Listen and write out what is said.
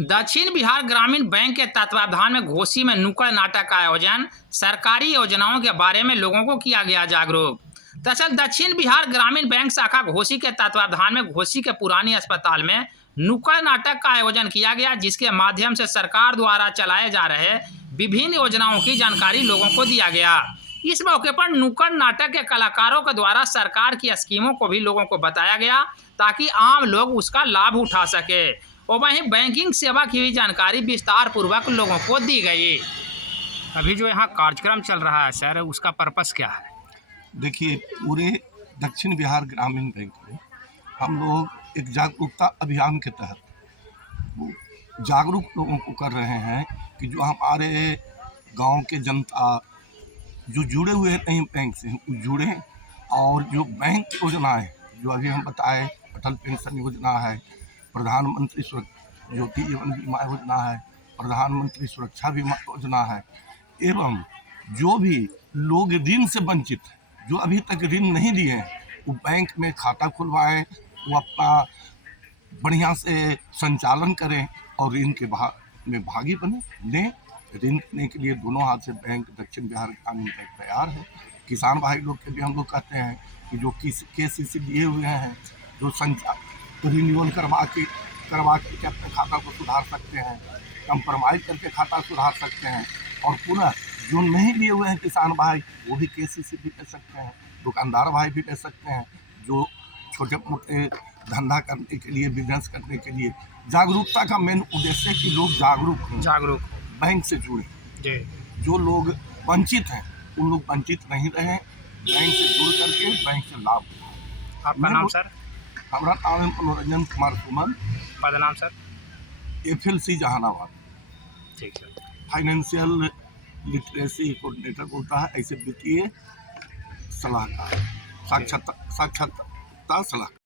दक्षिण बिहार ग्रामीण बैंक के तत्वावधान में घोसी में नुक्कड़ नाटक का आयोजन, सरकारी योजनाओं के बारे में लोगों को किया गया जागरूक। दरअसल दक्षिण बिहार ग्रामीण बैंक शाखा घोसी के तत्वावधान में घोसी के पुरानी अस्पताल में नुक्कड़ नाटक का आयोजन किया गया, जिसके माध्यम से सरकार द्वारा चलाए जा रहे विभिन्न योजनाओं की जानकारी लोगों को दिया गया। इस मौके पर नुक्कड़ नाटक के कलाकारों के द्वारा सरकार की स्कीमों को भी लोगों को बताया गया, ताकि आम लोग उसका लाभ उठा सके। और वहीं बैंकिंग सेवा की भी जानकारी विस्तार पूर्वक लोगों को दी गई। अभी जो यहाँ कार्यक्रम चल रहा है सर, उसका पर्पस क्या है? देखिए, पूरे दक्षिण बिहार ग्रामीण बैंक में हम लोग एक जागरूकता अभियान के तहत जागरूक लोगों को कर रहे हैं कि जो हमारे गांव के जनता जो जुड़े हुए नहीं बैंक से वो जुड़े, और जो बैंक योजनाएं जो अभी हम बताए, अटल पेंशन योजना है, प्रधानमंत्री ज्योति जीवन बीमा योजना है, प्रधानमंत्री सुरक्षा बीमा योजना है, एवं जो भी लोग ऋण से वंचित हैं, जो अभी तक ऋण नहीं दिए हैं, वो बैंक में खाता खुलवाएं, वो अपना बढ़िया से संचालन करें और ऋण के में भागी बने लें। ऋण देने के लिए दोनों हाथ से बैंक दक्षिण बिहार ग्रामीण बैंक तैयार है। किसान भाई लोग के भी हम लोग कहते हैं कि जो KCC लिए हुए हैं, जो रिन्यूअल करवा के अपने खाता को सुधार सकते हैं, कंप्रोमाइज करके खाता सुधार सकते हैं, और पुनः जो नहीं लिए हुए हैं किसान भाई, वो भी KCC भी ले सकते हैं, दुकानदार भाई भी ले सकते हैं, जो छोटे मोटे धंधा करने के लिए, बिजनेस करने के लिए। जागरूकता का मेन उद्देश्य है कि लोग जागरूक बैंक से जुड़े। जो लोग वंचित हैं उन लोग वंचित नहीं रहे, बैंक से जुड़ करके बैंक से लाभ उठाएं। आपका नाम सर? हमारा नाम है मनोरंजन कुमार सुमन। पद नाम सर? FLC जहानाबाद। ठीक सर। फाइनेंशियल लिटरेसी कोऑर्डिनेटर बोलता है, ऐसे वित्तीय सलाहकार, साक्षरता सलाहकार।